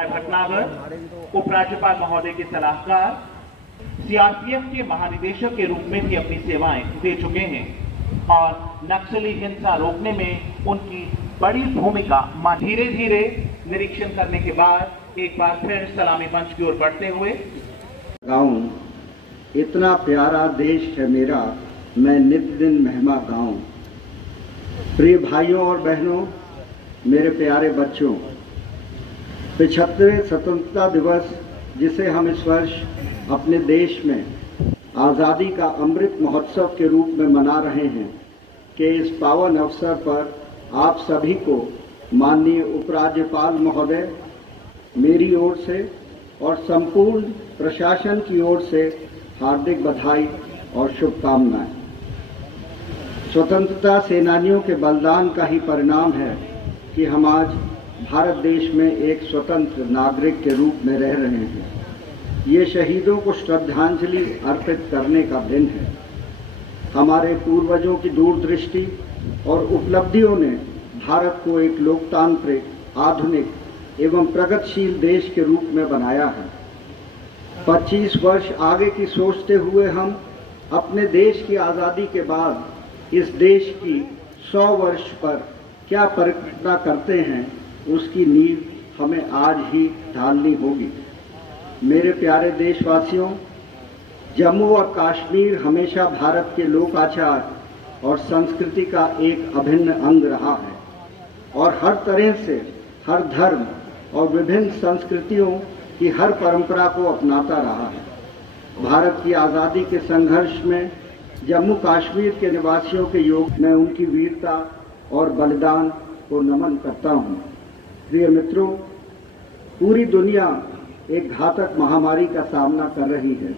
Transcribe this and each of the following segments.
भटनागर उपराज्यपाल महोदय के सलाहकार सीआरपीएफ के महानिदेशक के रूप में भी अपनी सेवाएं दे चुके हैं और नक्सली हिंसा रोकने में उनकी बड़ी भूमिका धीरे धीरे निरीक्षण करने के बाद एक बार फिर सलामी मंच की ओर बढ़ते हुए गाऊं इतना प्यारा देश है मेरा, मैं नित दिन महिमा गाऊं। प्रिय भाइयों और बहनों, मेरे प्यारे बच्चों, 75वें स्वतंत्रता दिवस जिसे हम इस वर्ष अपने देश में आज़ादी का अमृत महोत्सव के रूप में मना रहे हैं कि इस पावन अवसर पर आप सभी को माननीय उपराज्यपाल महोदय, मेरी ओर से और संपूर्ण प्रशासन की ओर से हार्दिक बधाई और शुभकामनाएं। स्वतंत्रता सेनानियों के बलिदान का ही परिणाम है कि हम आज भारत देश में एक स्वतंत्र नागरिक के रूप में रह रहे हैं। ये शहीदों को श्रद्धांजलि अर्पित करने का दिन है। हमारे पूर्वजों की दूरदृष्टि और उपलब्धियों ने भारत को एक लोकतांत्रिक, आधुनिक एवं प्रगतिशील देश के रूप में बनाया है। 25 वर्ष आगे की सोचते हुए हम अपने देश की आज़ादी के बाद इस देश की 100 वर्ष पर क्या परिकल्पना करते हैं, उसकी नींव हमें आज ही ढालनी होगी। मेरे प्यारे देशवासियों, जम्मू और कश्मीर हमेशा भारत के लोकाचार और संस्कृति का एक अभिन्न अंग रहा है और हर तरह से हर धर्म और विभिन्न संस्कृतियों की हर परंपरा को अपनाता रहा है। भारत की आज़ादी के संघर्ष में जम्मू कश्मीर के निवासियों के योग में उनकी वीरता और बलिदान को नमन करता हूँ। प्रिय मित्रों, पूरी दुनिया एक घातक महामारी का सामना कर रही है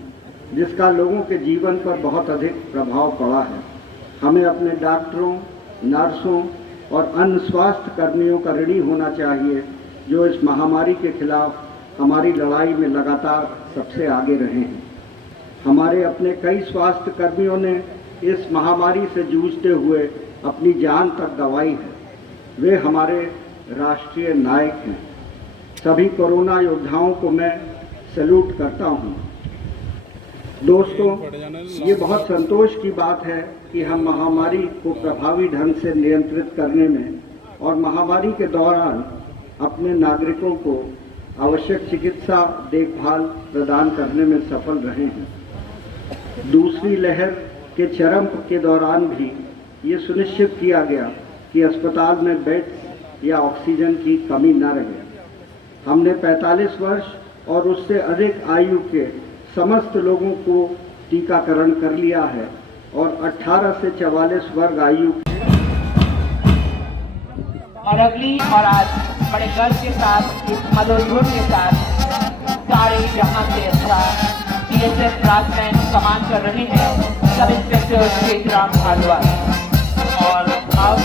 जिसका लोगों के जीवन पर बहुत अधिक प्रभाव पड़ा है। हमें अपने डॉक्टरों, नर्सों और अन्य स्वास्थ्य कर्मियों का ऋणी होना चाहिए जो इस महामारी के खिलाफ हमारी लड़ाई में लगातार सबसे आगे रहे हैं। हमारे अपने कई स्वास्थ्य कर्मियों ने इस महामारी से जूझते हुए अपनी जान तक गंवाई है। वे हमारे राष्ट्रीय नायक हैं। सभी कोरोना योद्धाओं को मैं सैल्यूट करता हूं। दोस्तों, ये बहुत संतोष की बात है कि हम महामारी को प्रभावी ढंग से नियंत्रित करने में और महामारी के दौरान अपने नागरिकों को आवश्यक चिकित्सा देखभाल प्रदान करने में सफल रहे हैं। दूसरी लहर के चरम के दौरान भी ये सुनिश्चित किया गया कि अस्पताल में बेड्स या ऑक्सीजन की कमी न रहे। हमने 45 वर्ष और उससे अधिक आयु के समस्त लोगों को टीकाकरण कर लिया है और 18 से 44 वर्ग आयु और अगली और आज बड़े गर्व के साथ, इस मधुर के साथ सारे जहां से अच्छा बीएसएफ ब्रासबैंड कमान कर रहे हैं सब इंस्पेक्टर शेखराम भारद्वाज और अब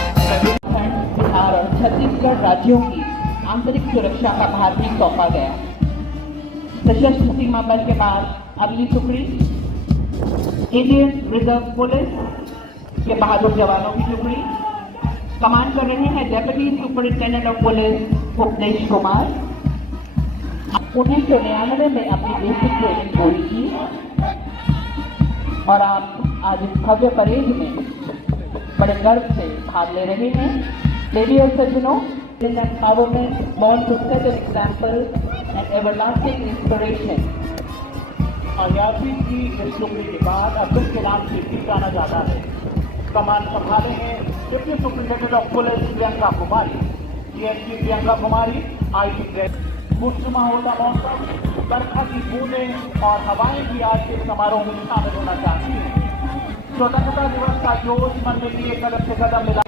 बिहार और छत्तीसगढ़ राज्यों की आंतरिक सुरक्षा का भार भी सौंपा गया। सशस्त्र सीमा बल के बाद अगली टुकड़ी इंडियन रिजर्व पुलिस के बहादुर जवानों की टुकड़ी कमान कर रहे हैं डेप्यूटी सुपरिटेंडेंट ऑफ पुलिस उपदेश कुमार। 1999 में अपनी बेसिक ट्रेनिंग पूरी की और आप आज इस भव्य परेड में बड़े गर्व से भाग ले रहे हैं। लेडी और सज्जनों, in empowerment born to set an example and everlasting inspiration। आजादी की इस टुकड़ी के बाद अब्दुल कलाम की भी जाना जाता है। कमान संभाले हैं deputy superintendent of police Priyanka Kumari. DSP Priyanka Kumari IT dress. खुशनुमा होता मौसम, बरखा की बूंदें और हवाएं भी आज के समारोह में शामिल होना चाहती हैं। स्वतंत्रता दिवस का जोश मन में लिए कदम से कदम मिला।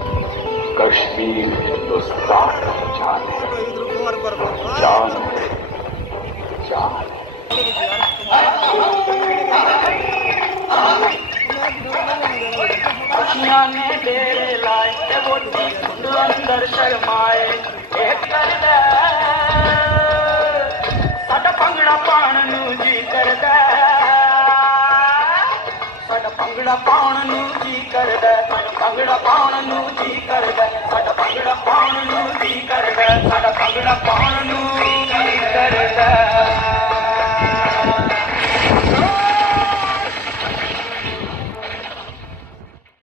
कश्मीर हिंदुस्तान की जान है, जान है, जान है। ने डेरे लाए वो अंदर शर्माए एक कर दे साडा भंगड़ा पाउण नूं जी करदा, साडा भंगड़ा पाउण नूं जी करदा, भंगड़ा पाउण नूं जी करदा, साडा भंगड़ा पाउण नूं जी करदा, साडा भंगड़ा पाउण नूं